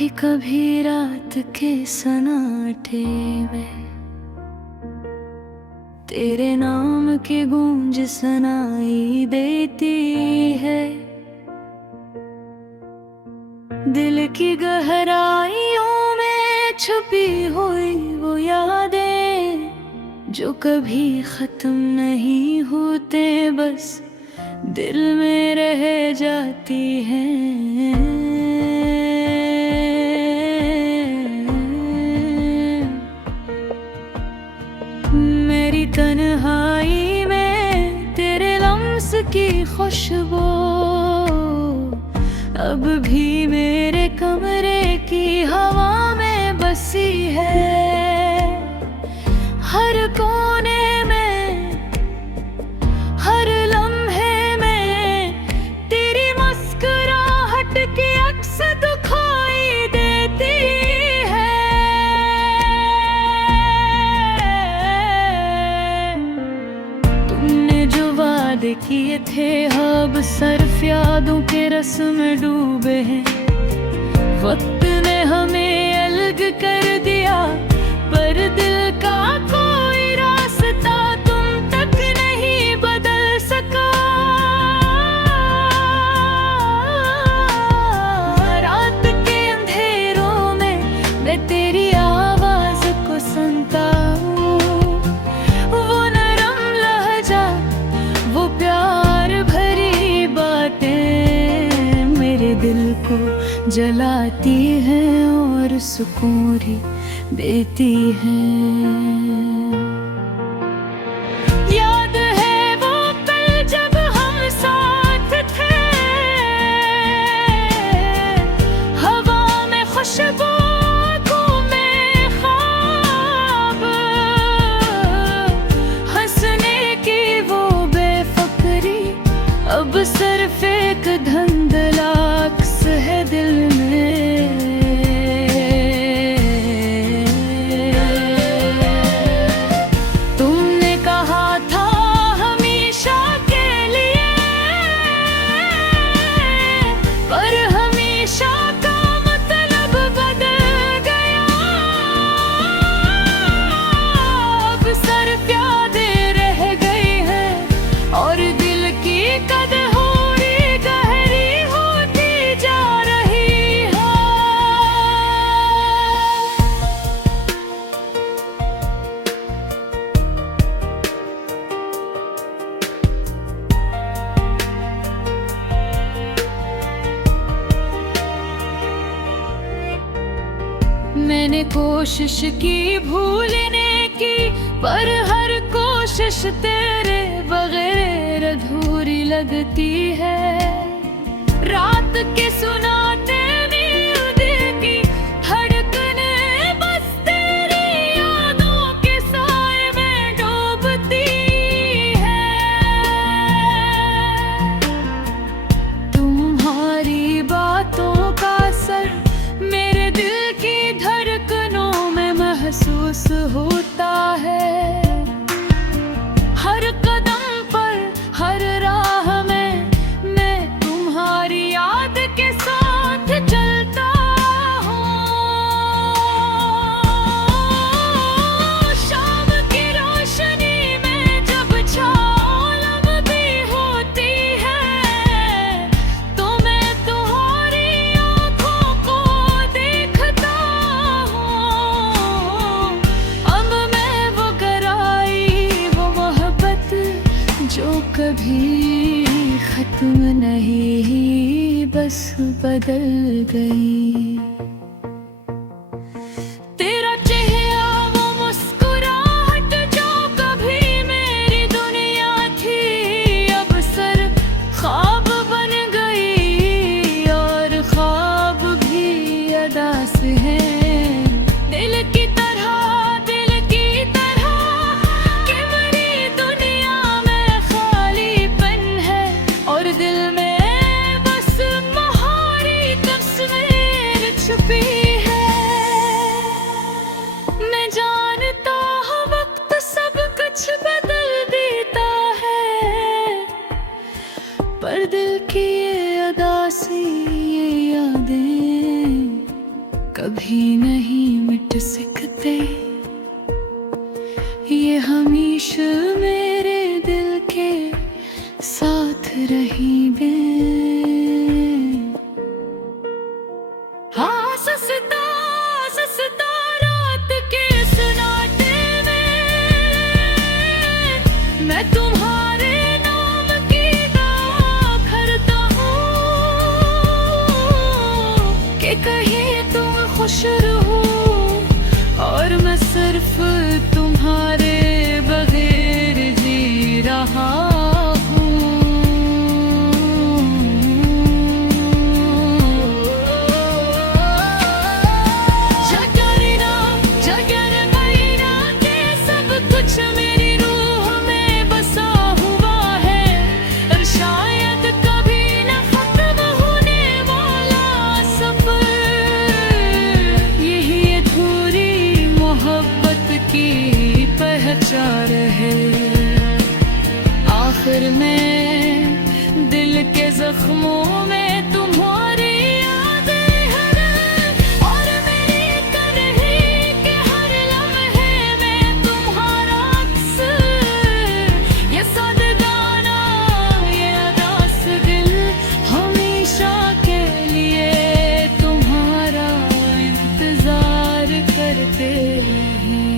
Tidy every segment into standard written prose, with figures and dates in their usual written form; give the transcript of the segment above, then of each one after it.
कभी कभी रात के सन्नाटे में तेरे नाम की गूंज सुनाई देती है। दिल की गहराइयों में छुपी हुई वो यादें जो कभी खत्म नहीं होते, बस दिल में रह जाती हैं। मेरी तन्हाई में तेरे लम्स की खुशबू अब भी मेरे कमरे की हवा में बसी है। हर कोने में, हर लम्हे में तेरी मुस्कुराहट की अक्स दिखाई देती है। तुमने जो वादे किए थे अब सिर्फ यादों के रस में डूबे हैं। वक्त ने हमें अलग कर दिया, पर दिल का कोई रास्ता तुम तक नहीं बदल सका। रात के अंधेरों में मैं तेरी आवाज को सुनता हूँ। वो नरम लहजा, वो प्यार भरी बातें मेरे दिल को जलाती है और सुकून ही देती है। याद है वो पल जब हम साथ थे, हवा में खुशबू, आँखों में ख्वाब, हंसने की वो बेफिक्री अब सिर्फ एक धुंधला अक्स है दिल में। तुमने कहा था हमेशा के लिए, पर हमेशा का मतलब बदल गया। अब सिर्फ यादें रह गई हैं और दिल की कदर मैंने कोशिश की भूलने की, पर हर कोशिश तेरे बगैर अधूरी लगती है। रात के सुनाते नींद की धड़कने बस तेरी यादों के साए में डूबती है। तुम्हारी बातों का असर मेरे दिल की धड़कनों में महसूस होता है। हर कदम पर, हर राह में मैं तुम्हारी याद के साथ चलता हूँ। शाम की रोशनी में जब छाँव लम्बी होती है, तो मैं तुम्हारी आँखों को देखता हूँ। अब मैं वो गहराई, वो मोहब्बत जो कभी खत्म नहीं, बस बदल गई। तेरा चेहरा, वो मुस्कुराहट जो कभी मेरी दुनिया थी, अब सिर्फ ख्वाब बन गई और ख्वाब भी अदा से हैं। दिल की तरह, दिल की तरह कि मेरी दुनिया में खालीपन है और दिल में बस तुम्हारी तस्वीर छुपी है। मैं जानता हूँ वक्त सब कुछ बदल देता है, पर दिल की ये अदासी, ये यादें कभी नहीं मिट सकते, ये हमेशा मेरे दिल के साथ रही बे। हाँ सस्ता सस्ता रात के सन्नाटे में मैं तुम्हारे नाम की दुआ करता हूँ कि कहीं तुम खुश रहो और मैं सिर्फ तुम्हारे बगैर जी रहा हूँ। जागरना जागरना के सब कुछ मेरी रूह में बसा हुआ है, और शायद कभी न खत्म होने वाला सफर, यही अधूरी मोहब्बत की पहचान है। आखिर में दिल के जख्मों में तुम्हारी यादें हैं, और मेरी तन्हाई के हर लम्हे में तुम्हारा अक्स, ये सादगाना ये अदास दिल हमेशा के लिए तुम्हारा इंतजार करते हैं।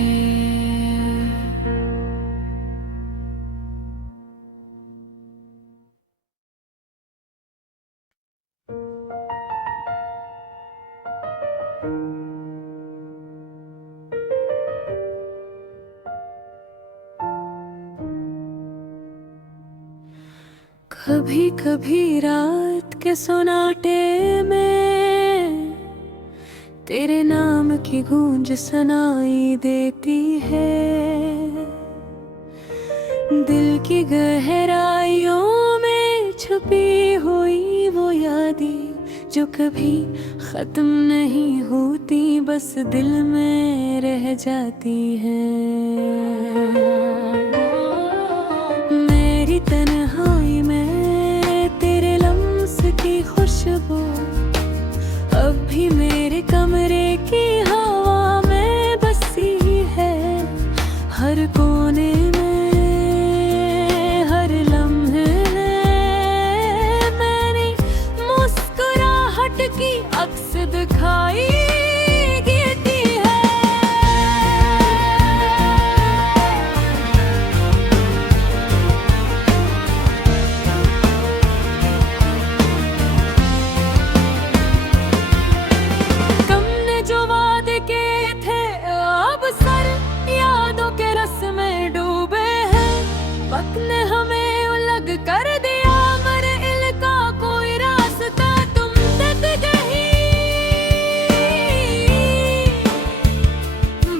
कभी कभी रात के सन्नाटे में तेरे नाम की गूंज सुनाई देती है। दिल की गहराइयों में छुपी हुई वो यादें जो कभी खत्म नहीं होती, बस दिल में रह जाती हैं। मेरी तन्हाई में तेरे लम्स की खुशबू अब भी मेरे कमरे की हवा में बसी है। हर कोने में हर लम्हे में मैंने मुस्कुराहट की अक्स दिखाई देती है। तुमने जो वादे किए थे अब सर यादों के रस में डूबे हैं। वक्त ने हमें उलग कर दिया, मगर इनका कोई रास्ता तुम तक नहीं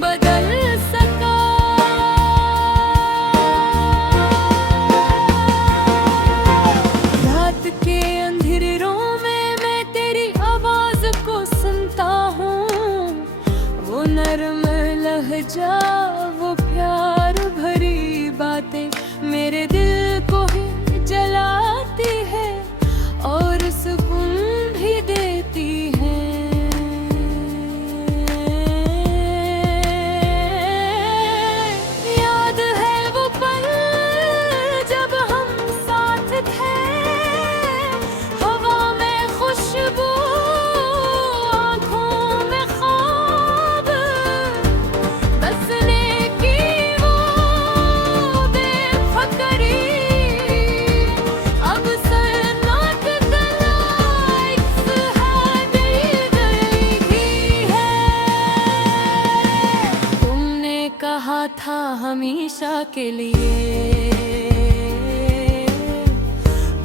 बदल सका। रात के अंधेरों में मैं तेरी आवाज को सुनता हूँ, वो नरम लहजा वो प्यार भरी बातें मेरे दिल को ही जलाती है और सुकून भी देती है। याद है वो पल जब हम साथ थे, हवा में खुशबू आँखों में ख्वाब, बसने की वो बेफिक्री अब सन्नाट गलाइक्स है दिल गई है। तुमने कहा था हमेशा के लिए,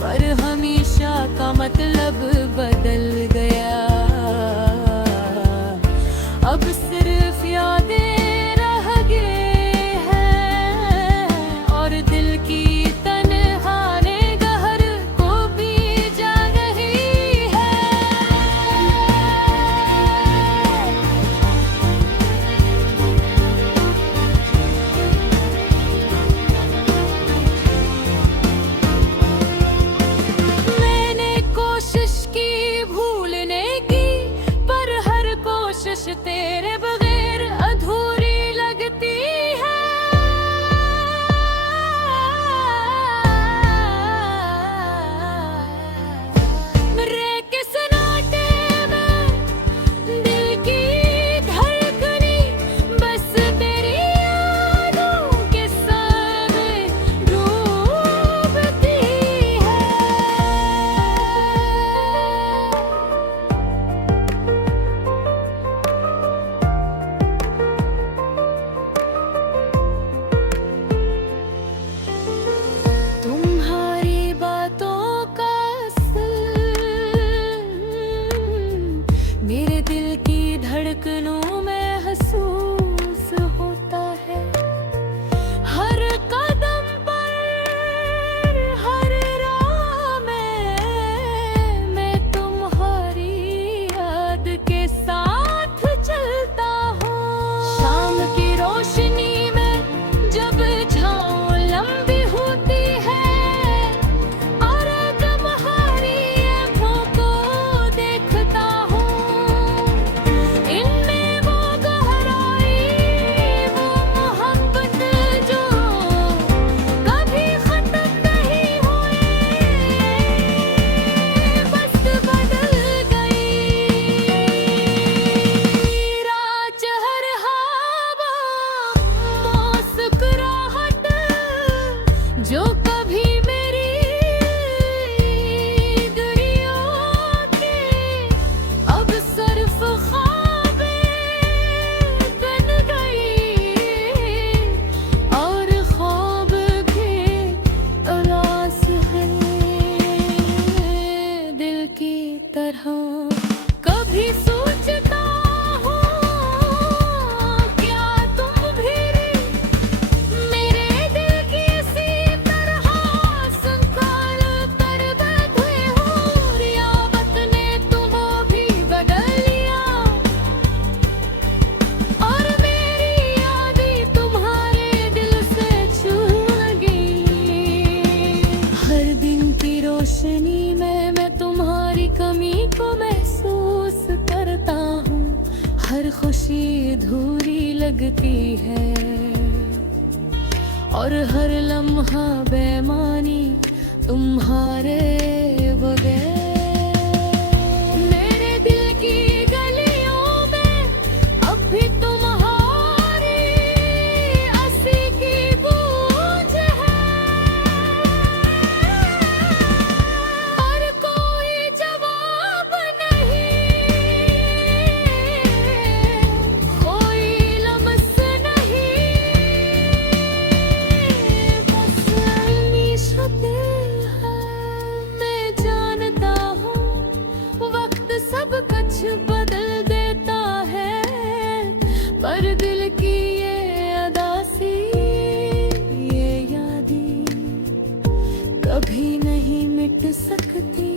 पर हमेशा का मतलब बदल गया। अब सिर्फ यादें रह गई हैं, और दिल की तन्हाई गहर को भी जा रही है। मैंने कोशिश की भूल ख्वाहिश तेरे बगैर अधूरी लगती है। रे के सन्नाटे में दिल की धड़कनी बस तेरी यादों के संग डूबती है। तुम्हारी बातों का असर मेरे दिल की धड़कनों में महसूस होता है। हर कदम पर, हर राह में मैं तुम्हारी याद के साथ चलता हूँ। शाम की रोशनी में जब छाँव लंबी होती है और तुम्हारी आँखों को देखता हूँ, इनमें वो गहराई, वो मोहब्बत जो कभी खत्म नहीं हुई, बस बदल गई। रात हर हवा, मुस्कुराहट जो कभी मेरी दुनिया के अब सिर्फ ख्वाबें बन गई, और ख्वाब भी तलाश है दिल की तरह। कभी सोचता हूँ क्या तुम भी मेरे दिल की इसी तरह संभाल कर बैठे हो, या वक्त ने तुम्हें भी बदल लिया और मेरी यादें तुम्हारे दिल से छूट गई। हर दिन की रोशनी में मैं तुम्हारी कमी को महसूस करता हूँ। हर खुशी अधूरी लगती है और हर लम्हा बेमानी तुम्हारे बगैर। मेरे दिल की गलियों में अब भी तुम्हारी हंसी की गूंज है, और कोई जवाब नहीं, कोई लम्स नहीं, बस अनिश्चित है। मैं जानता हूँ वक्त सब कुछ बदल देता है, पर दिल की ये अदासी, ये यादें कभी नहीं मिट सकती।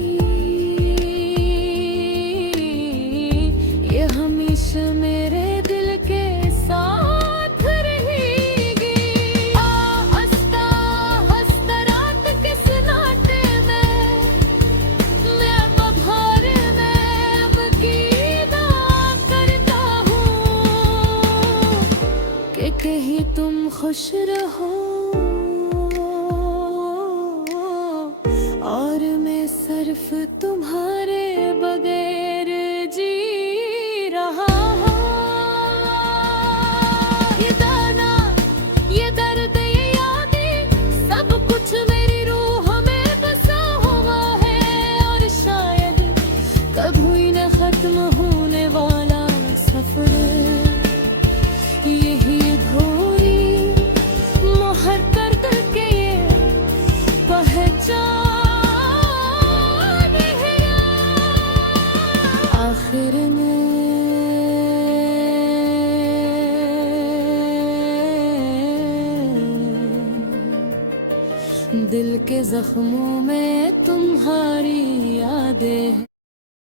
ये हमेशा मेरे दिल के साथ रहेगी। हंसता हंसता रात के सन्नाटे में मैं बहार में अब कीदा करता हूँ कि कहीं तुम खुश रहो और मैं सिर्फ तुम्हारे बगैर जी रहा हूँ। ये दाना, ये दर्द, ये यादें सब कुछ मेरी रूह में बसा हुआ है, और शायद कभी न खत्म होने वाला सफर यही अधूरी मोहर दर्द के ये पहचान है। आखिर में दिल के जख्मों में तुम्हारी यादें